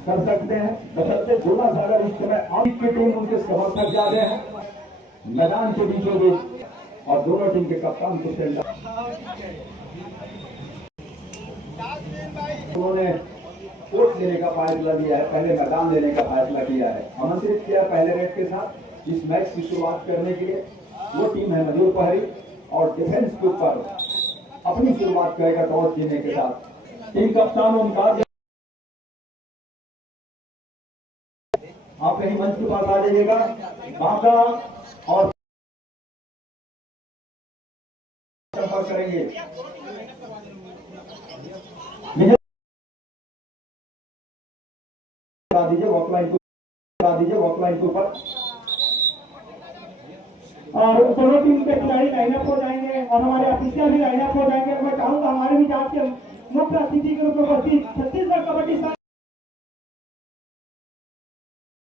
कर सकते हैं। बशर्ते जोना सागर इस समय आगे की टीम उनके समर्थक ज्यादा है मैदान के बीचों बीच, और दोनों टीम के कप्तान उन्होंने कोच लेने का फैसला दिया है, पहले मैदान लेने का फैसला किया है, आमंत्रित किया पहले रेड के साथ इस मैच की शुरुआत करने के लिए। वो टीम है मजूर पहरी और डिफेंस के ऊपर अपनी शुरुआत करेगा टॉस जीतने के साथ। टीम कप्तान ओमकार आप कहीं मंच के पास आ जाइएगा। बांका और संपर्क करेंगे। दीजिए वॉकलाइन के ऊपर और दोनों टीम के खिलाड़ी लाइनअप हो जाएंगे और हमारे ऑफिशियल भी लाइनअप हो जाएंगे। मैं चाहूंगा हमारे भी आज के मुख्य अतिथि के रूप में उपस्थित छत्तीसगढ़ कबड्डी संघ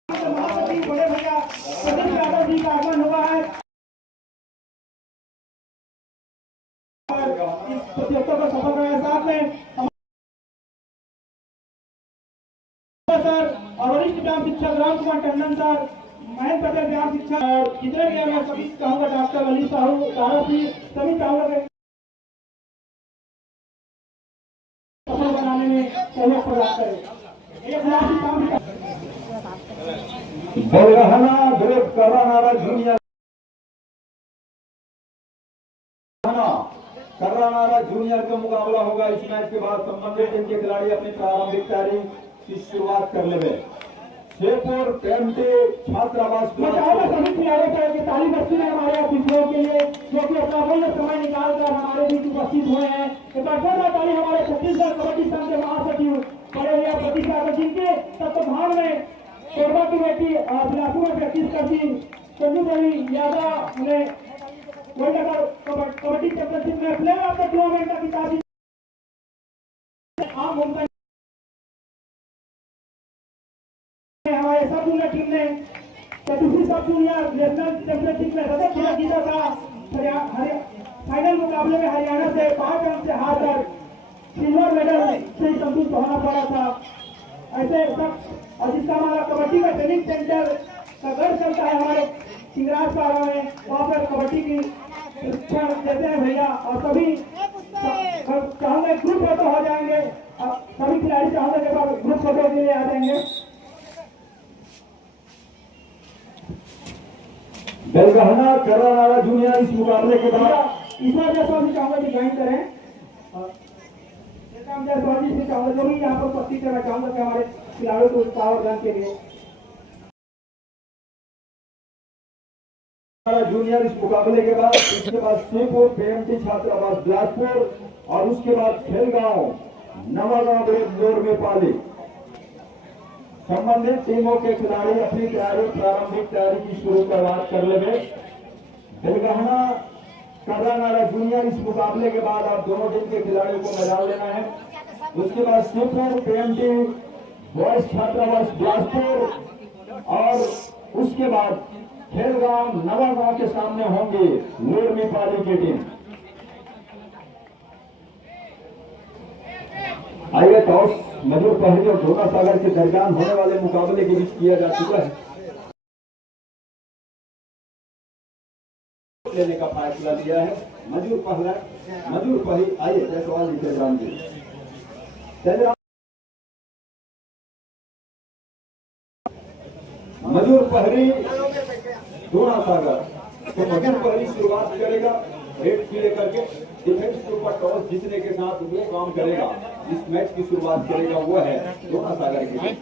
महासचिव बड़े भैया सतीश यादव जी का आगमन हुआ है। इस प्रतियोगिता को सफल कराने साथ में सर और वरिष्ठ ग्राम शिक्षक राम कुमार टंडन सर, महेंद्र पटेल ग्राम शिक्षक, और जितने भी मैं सभी चाहूंगा डॉक्टर अली साहू तारापी सभी चाहूंगा सफल बनाने में सहयोग प्रदान करें। एक लाख काम बलगहना ग्रेट कर्रानारा जूनियर कर्रानारा जूनियर का मुकाबला होगा। इस मैच के बाद संबंधित टीम के खिलाड़ी अपनी प्रारंभिक तैयारी की शुरुआत कर लेंगे। शेरपुर पेमटे छात्रावास सभी खिलाड़ियों को ताली बस्ती में हमारे अतिथियों के लिए जो कि अपना मूल्य समय निकालकर हमारे बीच उपस्थित हुए हैं। एक बार जोरदार ताली हमारे छत्तीसगढ़ कबड्डी संघ के महासचिव बड़े भैया प्रतीक्षा को, जिनके तत्वाधान में कोरबा की बेटी बिलासपुर में प्रैक्टिस करती संजू देवी यादव ने वर्ल्ड कबड्डी चैंपियनशिप में प्लेयर ऑफ द टूर्नामेंट का खिताब मुंबई हमारे सब जूनियर टीम ने दूसरी सब जूनियर नेशनल चैंपियनशिप में रजत पदक जीता था। फाइनल मुकाबले में हरियाणा से 5 अंक से हारकर सिल्वर मेडल से संतुष्ट होना पड़ा था। ऐसे सब और जिसका हमारा कबड्डी का ट्रेनिंग सेंटर का घर चलता है हमारे सिंगराज पारा में, वहाँ पर कबड्डी की प्रशिक्षण देते हैं भैया। और सभी चाहूंगा ग्रुप फोटो हो जाएंगे, सभी खिलाड़ी चाहूंगा के बाद ग्रुप फोटो के लिए आ जाएंगे। बलगहना कर्रानारा जूनियर इस मुकाबले के बाद ईश्वर जायसवाल जी चाहूंगा कि ज्वाइन करें। जायसवाल जी से चाहूंगा जो भी यहाँ पर उपस्थित है, मैं चाहूंगा कि हमारे खिलाड़ियों को उत्साह और दान के लिए जूनियर इस मुकाबले के बाद उसके बाद शेरपुर पेएमटी छात्रावास बिलासपुर और उसके बाद खेलगांव नवागांव इंदौर में पाली। संबंधित टीमों के खिलाड़ी अपनी तैयारी प्रारंभिक तैयारी की शुरुआत कर लेंगे। बलगहना कर्रानारा जूनियर इस मुकाबले के बाद आप दोनों टीम के खिलाड़ियों को मैदान लेना है। उसके बाद शेरपुर पेएमटी बॉयज छात्रावास बिलासपुर और उसके बाद खेलगांव नवागांव के सामने होंगी लोरमी पाली की टीम। आइए टॉस मजूर पहली और जोना सागर के दरमियान होने वाले मुकाबले के बीच किया जा चुका है। लेने का फैसला लिया है मजूर पहली। आइए जयसवाल जी तेजराम जी मजूर पहरी जोना सागर। तो मजूर पहरी शुरुआत करेगा रेड की लेकर के, डिफेंस के ऊपर टॉस जीतने के साथ वो काम करेगा। इस मैच की शुरुआत करेगा वो है जोना सागर के लिए।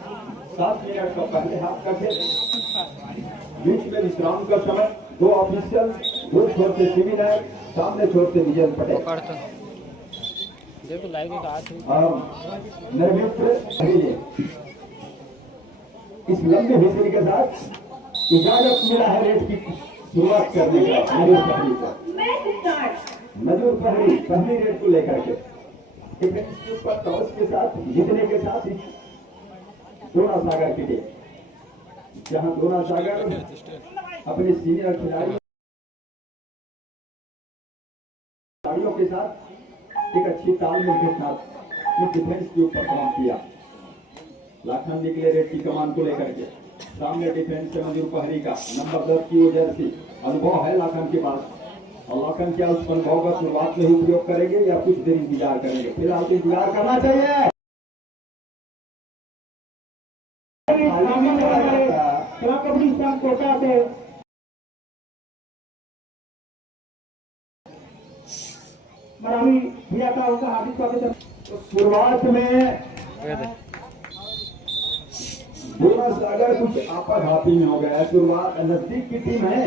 7 मिनट का पहले हाफ का खेल, बीच में विश्राम का समय। 2 ऑफिशियल, 2 छोर से सिमी नायक, सामने छोर से विजय पटेल। मेरे मित्र इस लंबे हिस्ट्री के साथ इजाजत मिला है रेड की शुरुआत करने का मजूर पहली पहली रेड को लेकर के टॉस के साथ जीतने के साथ ही जोना सागर की टीम, जहां जोना सागर अपने सीनियर खिलाड़ियों के साथ एक अच्छी तालमेल के साथ डिफेंस के ऊपर काम किया। लाखन निकले रेड की कमान को लेकर के। सामने डिफेंस से मंजूर पहरी का नंबर 10 की वो जर्सी। अनुभव है लाखन के पास और लाखन क्या उस अनुभव का शुरुआत में ही उपयोग करेंगे या कुछ देर इंतजार करेंगे? फिलहाल तो इंतजार करना चाहिए। कबड्डी संघ कोटा से मरावी भैया का उनका हार्दिक स्वागत है। तो शुरुआत में बोनस अगर कुछ आपाधापी में हो गया। शुरुआत नजदीक की टीम है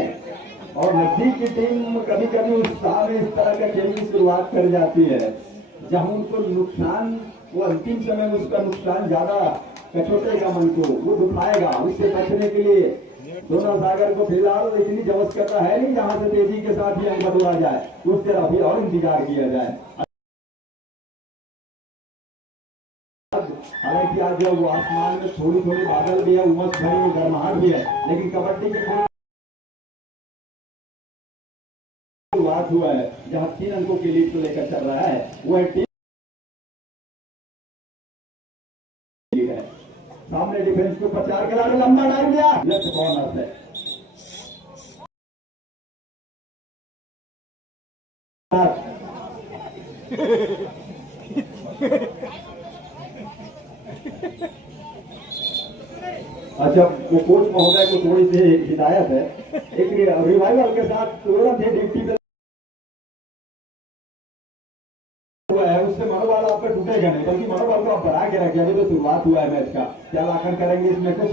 और नजदीक की टीम कभी कभी उत्साह में इस तरह का खेल की शुरुआत कर जाती है जहां उनको नुकसान, वो अंतिम समय में उसका नुकसान ज्यादा कचोटेगा, मन को वो दुखाएगा। उससे बचने के लिए दोनों सागर को फिलहाल इतनी जबरदस्ती है नहीं जहां से तेजी के साथ ही अंक बटोरा जाए, उस तरफ ही और इंतजार किया जाए। हालांकि आज जो वो आसमान में थोड़ी थोड़ी बादल भी है, उमस भरी गर्माहट भी है, लेकिन कबड्डी की शुरुआत हुआ है जहां 3 अंकों की लीड को लेकर चल रहा है। वो है टीम है। सामने डिफेंस के ऊपर 4 खिलाड़ी, लंबा डाल दिया लेफ्ट कॉर्नर से। अच्छा, वो कोच महोदय को थोड़ी सी हिदायत है, एक रिवाइवल के साथ तुरंत ही ड्यूटी पे हुआ है, उससे मनोबल आपका टूटेगा नहीं, बल्कि मनोबल को आप बढ़ा के रखें। अभी तो शुरुआत हुआ है मैच का, क्या लाखन करेंगे इसमें कुछ।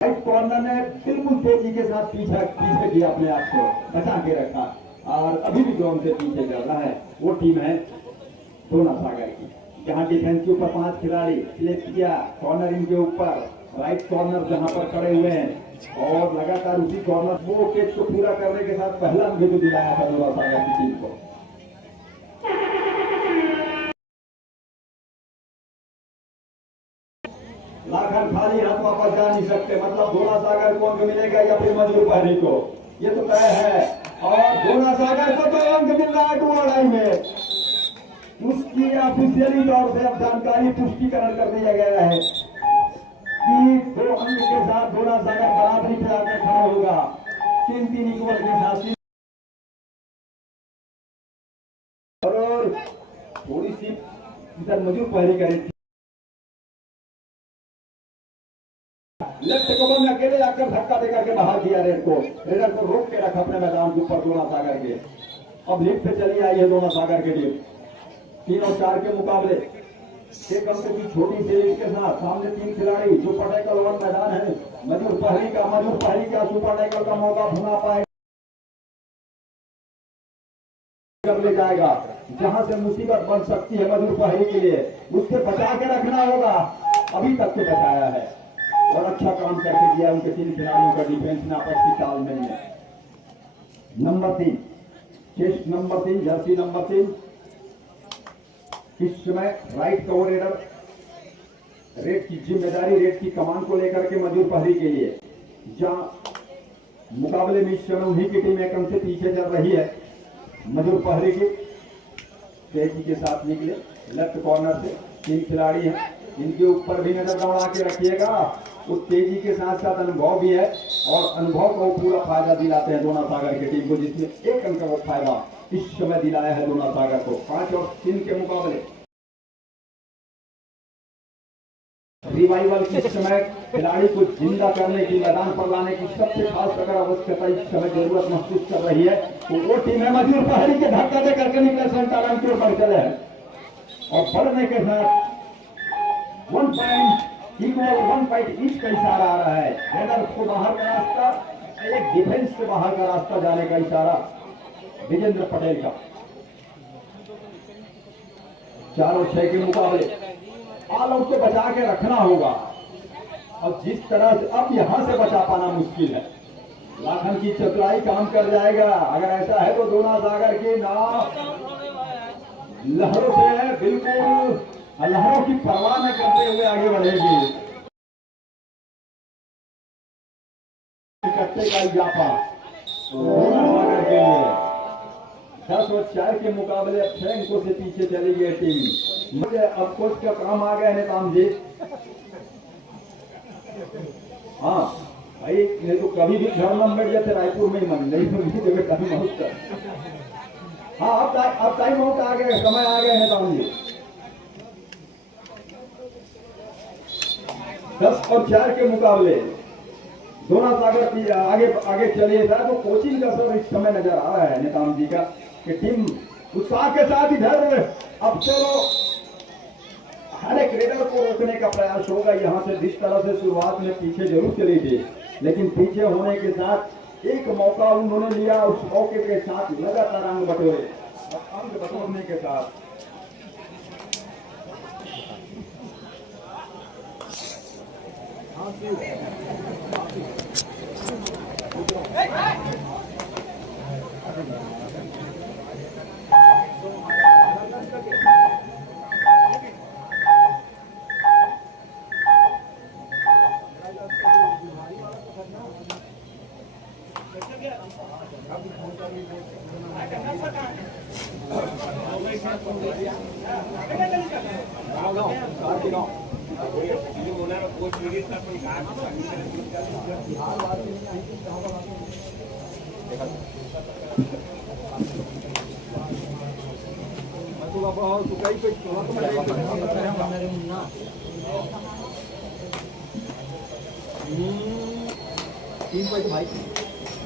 राइट कॉर्नर ने बिल्कुल तेजी के साथ पीछे किया, अपने आप को बचा के रखा और अभी भी जोन से पीछे चल रहा है। वो टीम है दोना सागर की, जहां डिफेंस के ऊपर 5 खिलाड़ी सिलेक्ट किया, कॉर्नर इनके ऊपर, राइट कॉर्नर जहां पर खड़े हुए हैं और लगातार उसी कॉर्नर वो कैच को पूरा करने के साथ पहला अंक भी दिलाया था दोना सागर की टीम को। लाखन खाली हाथ वापस जा नहीं सकते, मतलब दोना सागर को अंक मिलेगा या फिर मंजूर पहरी को, ये तो तय है। और दोना सागर को तो अंक मिल रहा है 2 में, उसकी ऑफिशियली तौर से अब जानकारी पुष्टिकरण कर दिया गया है कि 2 अंक के साथ दोना सागर बराबरी पे आकर खड़ा होगा। 3-3 इक्वल के साथ और थोड़ी सी इधर मजूर पहरी करी थी, लेफ्ट कवर में अकेले आकर धक्का देकर के बाहर किया रेडर को रोक के रखा अपने मैदान के ऊपर दोना सागर के। अब लीड पे चली आई है दोना सागर के टीम 3 और 4 के मुकाबले। एक अंक की छोटी सी लीड के साथ सामने 3 खिलाड़ी, सुपर टैकल 1 मैदान है। मजूर पहरी का सुपर टैकल का मौका भुना पाएगा, कर ले जाएगा जहां से मुसीबत बन सकती है मजूर पहरी के लिए, उससे बचा के रखना होगा। अभी तक तो बचाया है और अच्छा काम करके दिया उनके 3 खिलाड़ियों का डिफेंस ने आपस की तालमेल में। Number 3 chest number 3 Jersey number 3 इस समय राइट कवर रेड की जिम्मेदारी, रेड की कमान को लेकर के मजूर पहरी के लिए, जहां मुकाबले में इस समय उन्हीं की टीम एक अंक से पीछे चल रही है। मजूर पहरी की तेजी के साथ निकले लेफ्ट कॉर्नर से 3 खिलाड़ी हैं, इनके ऊपर भी नजर दौड़ा के रखिएगा। वो तेजी के साथ साथ अनुभव भी है और अनुभव को पूरा फायदा दिलाते हैं दोना सागर की टीम को, जिसमें 1 अंक का फायदा इस समय दिलाया है दोना सागर को 5 और 3 के मुकाबले। रिवाइवल की समय खिलाड़ी को जिंदा करने की, मैदान पर लाने की सबसे खास अगर आवश्यकता इस समय जरूरत महसूस कर रही है तो वो टीम है मजूर पहरी के धक्का दे करके निकले सेंटर अंक की ओर बढ़ चले हैं और बढ़ने के साथ 1 पॉइंट ईच का इशारा आ रहा है। रेडर को बाहर का रास्ता, एक डिफेंस से बाहर का रास्ता जाने का इशारा विजेंद्र पटेल का। 4 और 6 के मुकाबले ऑल आउट से बचा के रखना होगा और जिस तरह से अब यहां से बचा पाना मुश्किल है। लाखन की चतुराई काम कर जाएगा, अगर ऐसा है तो दोना सागर की नाव लहरों से बिल्कुल लहरों की परवाह न करते हुए आगे बढ़ेगी। इकट्ठे का इजाफा दोना सागर के लिए 10 और 4 के मुकाबले अब 6 अंकों से पीछे चली गई टीम। मुझे अब कोच का काम आ गया है काम जी। हाँ भाई, नहीं तो कभी भी घर में बैठ जाते रायपुर में ही मन नहीं तो जगह टाइम आउट कर। हाँ अब टाइम आउट आ गया, समय आ गया है काम जी। 10 और 4 के मुकाबले दोनों सागर आगे आगे चले था। तो कोचिंग का सब इस समय नजर आ रहा है नेताम जी का कि टीम उत्साह के साथ इधर अब चलो हर एक रेडर को रोकने का प्रयास होगा। यहाँ से जिस तरह से शुरुआत में पीछे जरूर चली थी, लेकिन पीछे होने के साथ एक मौका उन्होंने लिया, उस मौके के साथ लगातार अंग बटोरे, अंग बटोरने के साथ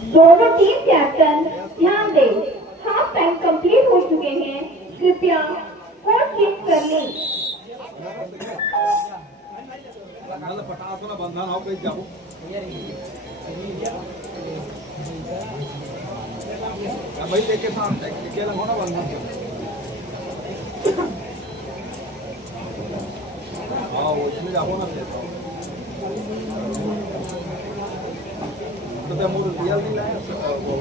दोनों टीम कैप्टन ध्यान दें, हाफ टाइम कंप्लीट हो चुके हैं। कृपया स्कोर चेक कर लें। भाई लेके साथ होना बंधन हाँ वो इसमें जाओ ना तो क्या मुझे दिया दिला है वो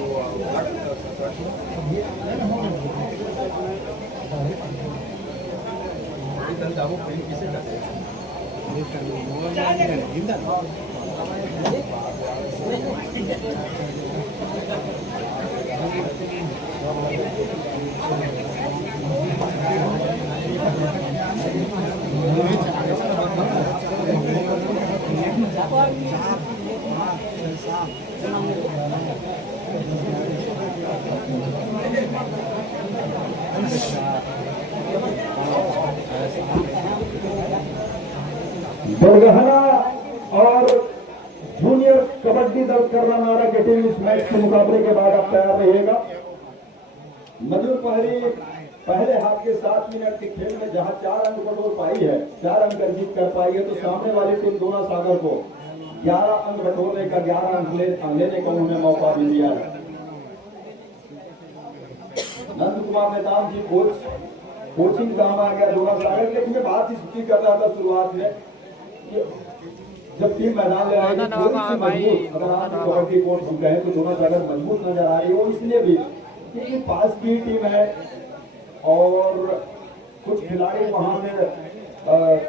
जाओ पेन किसे करते हैं बरगहना और जूनियर कबड्डी दल कर्नानारा के टीम इस मैच के मुकाबले के बाद अब तैयार रहिएगा। मधुर पहरी पहले हाफ के 7 मिनट के खेल में जहां 4 अंक बटोर पाई है, 4 अंक अर्जित कर पाई है, तो सामने वाली टीम दोना सागर को 11 अंक बटोरने का 11 अंक लेने का उन्होंने मौका भी दिया है। नंद कुमार नेताम जी कोचिंग काम आ गया दोना सागर। लेकिन मैं बात इसकी कर रहा था शुरुआत में, जब टीम मैदान ले रही है अगर आप कबड्डी कोर्ट हम कहें तो दोनों सागर मजबूत नजर आ रही है। इसलिए भी कि पास की टीम है और कुछ खिलाड़ी वहां से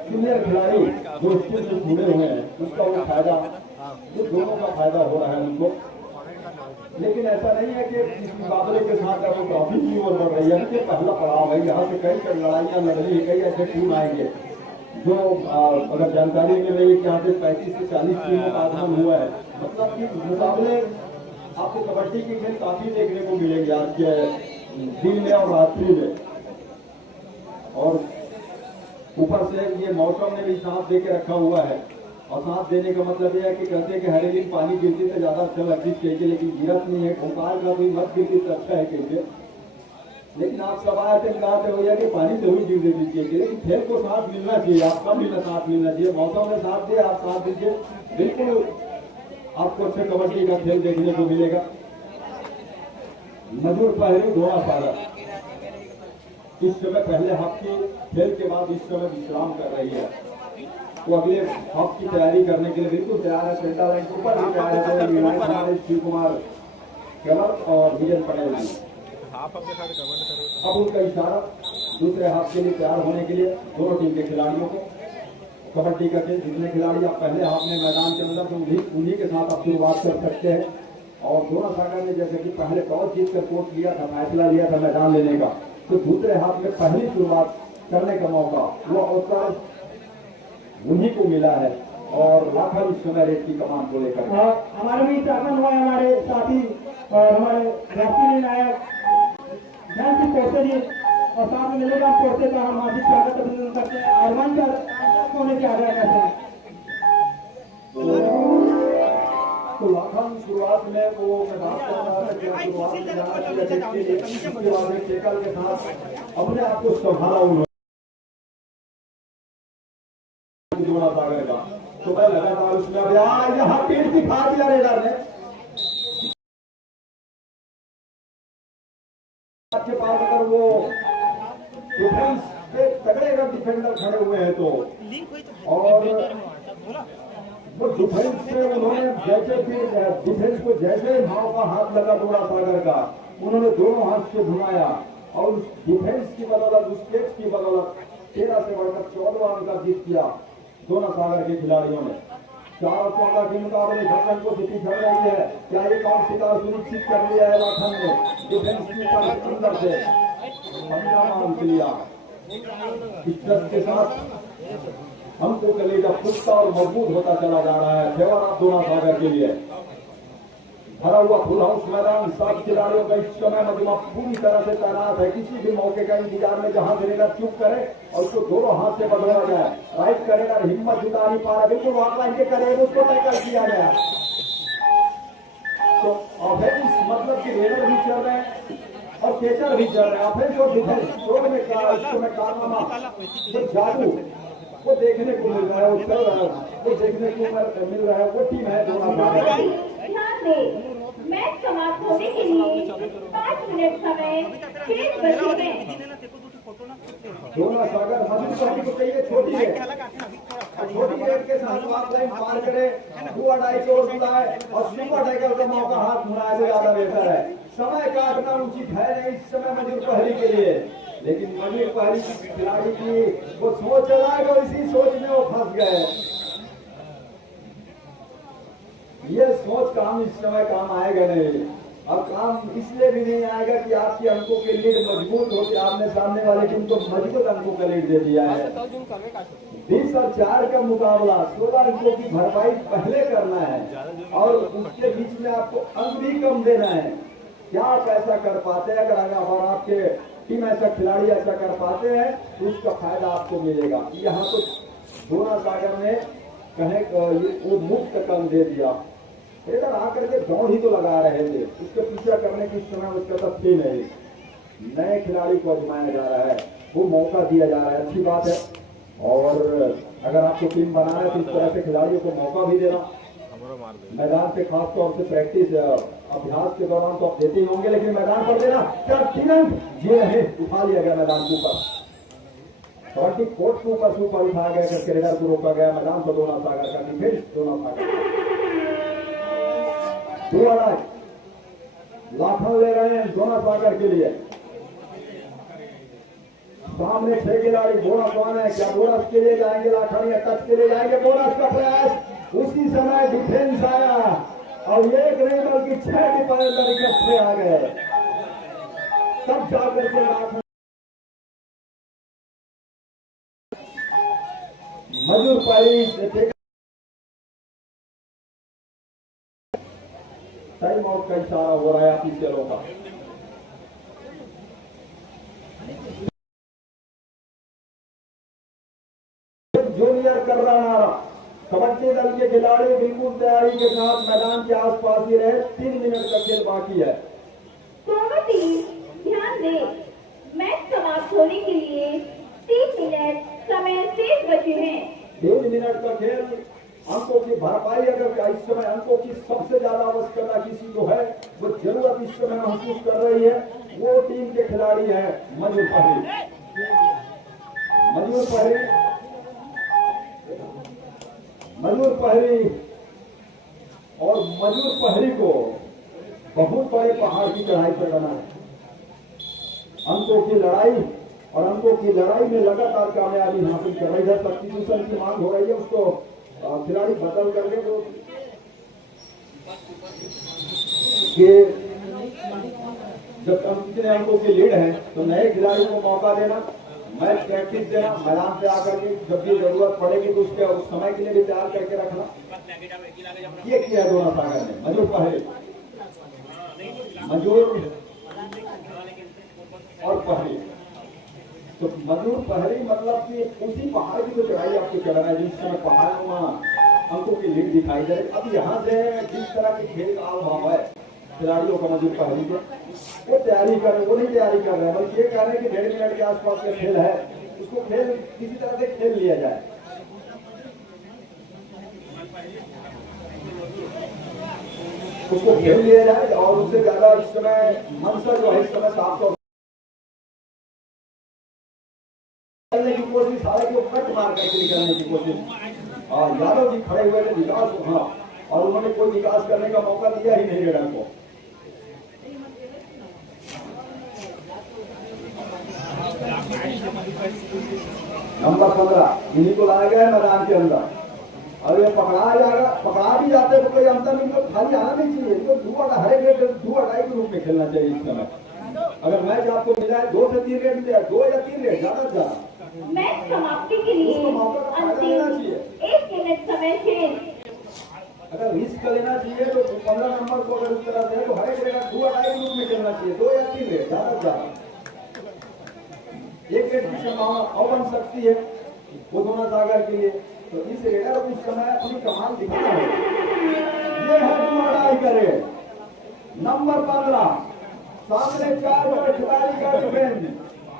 जूनियर खिलाड़ी जो स्कूल से जुड़े हुए हैं, उसका वो फायदा, तो दोनों का फायदा हो रहा है उनको। लेकिन ऐसा नहीं है कि इस मुकाबले के साथ वो ट्रॉफी की ओर बढ़ रही है कि पहला पड़ाव है। यहाँ से कई लड़ाइयां लड़ रही है, कई ऐसे टीम आएंगे जो अगर जानकारी मिल रही है कि यहाँ से 35 से 40 टीमों का आगमन हुआ है। मतलब कि मुकाबले आपको कबड्डी की खेल काफी देखने को मिलेंगे आज के दिन में और रात्रि में। और ऊपर से ये मौसम ने भी साथ दे के रखा हुआ है, और साथ देने का मतलब यह है कि कहते हैं कि हर दिन पानी गिरती तो ज्यादा अच्छा लगती चाहिए, लेकिन गिरत नहीं है। भोपाल का कोई मत गिरती तो अच्छा है कहिए, लेकिन आप सब आए थे कहते हो कि पानी जरूर गिर दे दीजिए, लेकिन खेल को साथ मिलना चाहिए, आपका भी साथ मिलना चाहिए। मौसम में साथ दे, आप साथ दीजिए, बिल्कुल आपको अच्छे कबड्डी का खेल देखने को मिलेगा। मधुर पहलू धोना सारा इस समय पहले हाफ के खेल के बाद इस समय विश्राम कर रही है, तो अगले हाफ की तैयारी करने के लिए बिल्कुल तैयार है। सेंटर लाइन के ऊपर भी तैयार है हमारे शिव कुमार केवल और विजय पटेल जी। अब उनका इशारा दूसरे हाफ के लिए तैयार होने के लिए दोनों टीम के खिलाड़ियों को कबड्डी का खेल जितने खिलाड़ी आप पहले हाफ में मैदान के अंदर तो उन्हीं के साथ आप शुरुआत कर सकते हैं। और दोनों सागर ने जैसे कि पहले टॉस जीत कर कोर्ट लिया था, फैसला लिया था मैदान लेने का, तो दूसरे हाफ में पहली शुरुआत करने का मौका, वो अवसर उन्हीं को मिला है और लाखन इस समय रेत की कमान को लेकर। हमारे भी शासन हुआ है, हमारे साथी और हमारे राष्ट्रीय नायक ध्यान सिंह पोते जी और साथ में मिलेगा पोते का हम हार्दिक स्वागत अभिनंदन करते हैं और मंच पर होने की आग्रह करते हैं। तो लाखन शुरुआत में वो मैं बात कर रहा था कि शुरुआत में जाना चाहिए, उसके बाद एक टेकल के साथ अपने आप को संभाला उन्होंने जोड़ा सागर का। तो मैं लगातार उसमें अब यहाँ पेड़ दिखा दिया रेडर ने के पास, अगर वो डिफेंस के तगड़े अगर डिफेंडर खड़े हुए हैं तो, और वो डिफेंस में उन्होंने जैसे भी डिफेंस को जैसे भाव का हाथ लगा जोड़ा सागर का, उन्होंने दोनों हाथ से घुमाया और उस डिफेंस की बदौलत, उस टेक्स की बदौलत 13 से बढ़कर 14 अंक का जीत किया दोनों सागर के खिलाड़ियों ने। 4 और 14 के मुकाबले धक्कन को स्थिति चल रही है, क्या ये कौन शिकार सुनिश्चित कर लिया है लाखन ने डिफेंस की अंदर से 15 अंक लिया। इस के साथ हमको कलेजा पुख्ता और मजबूत होता चला जा रहा है। फेवर आप दोनों सागर के लिए भरा हुआ फुल हाउस मैदान, 7 खिलाड़ियों का इस समय मजमा पूरी तरह से तैनात है। किसी भी मौके का इंतजार में जहां से रेडर चूक करे और उसको दोनों हाथ से बदला जाए। राइट का रेडर हिम्मत जुटा नहीं पा रहा, बिल्कुल वाकई के करे उसको टैकल किया गया। तो ऑफेंस मतलब कि रेडर भी चल रहे हैं और कैचर भी चल रहे हैं। ऑफेंस और डिफेंस दोनों में कारनामा, जो जादू वो देखने को मिल रहा है, वो चल रहा है, वो देखने को मिल रहा है। वो टीम है दोनों सागर। ध्यान दें, मैच समाप्त होने के लिए 5 मिनट समय शेष बचे हैं। दोनों सागर मजबूत को चाहिए, छोटी है, छोटी गेट के साथ आप लाइन पार करे, दुआ डाई को बुलाए और सुपर टाइगर का मौका हाथ मुड़ाए तो ज्यादा बेहतर है। समय काटना उचित है नहीं इस समय मजूर पहली के लिए, लेकिन मजूर पहली खिलाड़ी की वो सोच चलाएगा और इसी सोच में वो फंस गए। ये सोच काम इस समय काम आएगा नहीं, अब काम इसलिए भी नहीं आएगा कि आपके अंकों के लीड मजबूत हो, कि आपने सामने वाले टीम को मजबूत अंकों का लीड दे दिया है। 20 और 4 का मुकाबला, 16 अंकों की भरपाई पहले करना है और उसके बीच में आपको अंक भी कम देना है। क्या आप ऐसा कर पाते हैं? अगर आपके टीम ऐसा खिलाड़ी ऐसा कर पाते हैं तो उसका फायदा आपको मिलेगा। यहाँ तो दोनों सागर ने कहे वो मुफ्त कम दे दिया, रेडर आकर के दौड़ ही तो लगा रहे थे, उसके पीछा करने की समय उसका तब थी नहीं। नए खिलाड़ी को आजमाया जा रहा है, वो मौका दिया जा रहा है, अच्छी बात है। और अगर आपको टीम बनाना है तो इस तरह से खिलाड़ियों को मौका भी देना। मैदान पे खास तौर से प्रैक्टिस अभ्यास के दौरान तो आप देते ही होंगे, लेकिन मैदान पर देना क्या ये रहे, उठा लिया गया मैदान के ऊपर, 20 कोर्ट के ऊपर सुपर उठाया गया करके रेडर को रोका गया। मैदान पर दोनों सागर का डिफेंस, दोनों सागर लाखन ले रहे हैं दोनों सागर के लिए। सामने 6 खिलाड़ी, बोनस कौन है? क्या बोनस के लिए जाएंगे लाखन या टच के लिए जाएंगे? बोनस का प्रयास, उसी समय डिफेंस आया और एक नहीं बल्कि 6 डिफेंडर इकट्ठे आ गए, तब जाकर के लाखन मजूर पारी टाइम आउट का इशारा हो रहा है ऑफिशियलों का। जूनियर कर रहा कबड्डी दल के खिलाड़ी बिल्कुल तैयारी के साथ मैदान के आसपास ही रहे। 3 मिनट का खेल बाकी है। दोनों टीम ध्यान दें, मैच समाप्त होने के लिए 3 मिनट समय शेष बचे हैं। 3 मिनट का खेल, अंकों की भरपाई अगर इस समय अंकों की सबसे ज्यादा आवश्यकता किसी को है, वो जरूरत इस समय महसूस कर रही है, वो टीम के खिलाड़ी है मजूर पहरी। और मजूर पहरी को बहुत बड़े पहाड़ की चढ़ाई पर बना है। अंकों की लड़ाई और अंकों की लड़ाई में लगातार कामयाबी हासिल कर रही है। सब्स्टिट्यूशन की मांग हो रही है, उसको खिलाड़ी बदल करके तो जब कितने अंकों की लीड है तो नए खिलाड़ी को मौका देना मैच प्रैक्टिस देना, मैदान पे आकर के जब भी जरूरत पड़ेगी तो उसके उस समय के लिए भी तैयार करके रखना। ये किया है दोनों सागर ने। मजूर पहले, मजूर और पहले, तो मजूर पहले मतलब कि उसी पहाड़ की जो चढ़ाई आपको चढ़ना है जिस समय पहाड़ में अंकों की लीड दिखाई दे। अब यहाँ से जिस तरह के खेल का अभाव है खिलाड़ियों का मजूर पहली के, वो तैयारी कर रहे, वो नहीं तैयारी कर रहे हैं, बल्कि ये कह रहे हैं कि 1.5 मिनट के आसपास का खेल है, उसको खेल किसी तरह से खेल लिया जाए। उसको खेल लिया जाए और उससे ज्यादा इस समय मनसा जो है इस समय 700 करने की कोशिश, हालांकि कट मार करके निकलने की कोशिश। और यादव जी खड़े हुए थे विकास, हाँ, और उन्होंने कोई विकास करने का मौका दिया ही नहीं रेडर को। नंबर 15 इन्हीं को लाया गया है मैदान के अंदर, और ये पकड़ा जाएगा, पकड़ा भी जाते तो कोई अंतर नहीं, तो खाली आना नहीं चाहिए, इनको हर एक रेट 2 अढ़ाई के रूप में खेलना चाहिए इस समय। अगर मैच आपको मिला है 2 से 3 रेट मिले, 2 या 3 रेट ज्यादा से ज्यादा। मैच समाप्ति के लिए अंतिम 1 मिनट समय शेष। अगर रिस्क लेना चाहिए तो 15 नंबर को अगर उस तरह से तो हर एक रेट 2 अढ़ाई के रूप में खेलना चाहिए, 2 या 3 रेट ज्यादा से ज्यादा। 1 रेट की संभावना और बन सकती है वो दोनों सागर के लिए, तो इस रेडर को उस समय अपनी कमाल दिखाना है। ये है लड़ाई करे नंबर 15, सामने 4 नंबर खिलाड़ी का डिफेंस,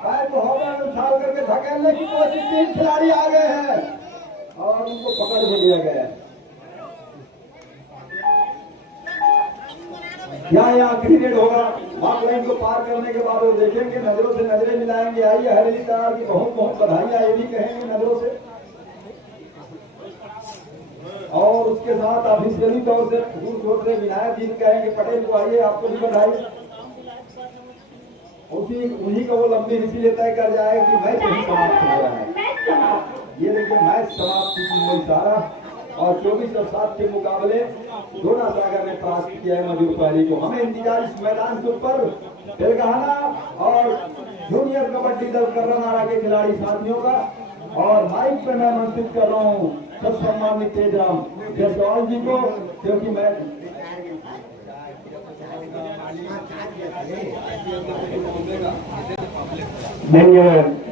पैर को हवा में उछाल करके धकेलने की कोशिश, 3 खिलाड़ी आ गए हैं और उनको पकड़ भी लिया गया है। यहाँ आखिरी रेड होगा, मार्क लाइन को पार करने के बाद वो देखेंगे, नजरों से नजरें मिलाएंगे। आइए हरेली तार की बहुत बहुत बधाइयां, ये भी कहेंगे नजरों से, और उसके साथ ऑफिशियली तौर से दूर जोर से विनायक जी कहेंगे पटेल को आइए आपको भी बधाई। उन्हीं का वो लंबी इसीलिए तय कर जाए कि मैच नहीं समाप्त हो रहा है। ये देखिए मैच समाप्त की सारा, और 24 और 7 के मुकाबले दोना सागर ने प्राप्त किया है मजूर पहली को। हमें इंतजार इस मैदान के ऊपर तेलंगाना और जूनियर कबड्डी दल कर्रानाड़ा के खिलाड़ी साथियों का, और माइक पे मैं आमंत्रित कर रहा हूँ सब सम्मानित तेजराम जायसवाल जी को, क्योंकि मैं धन्यवाद।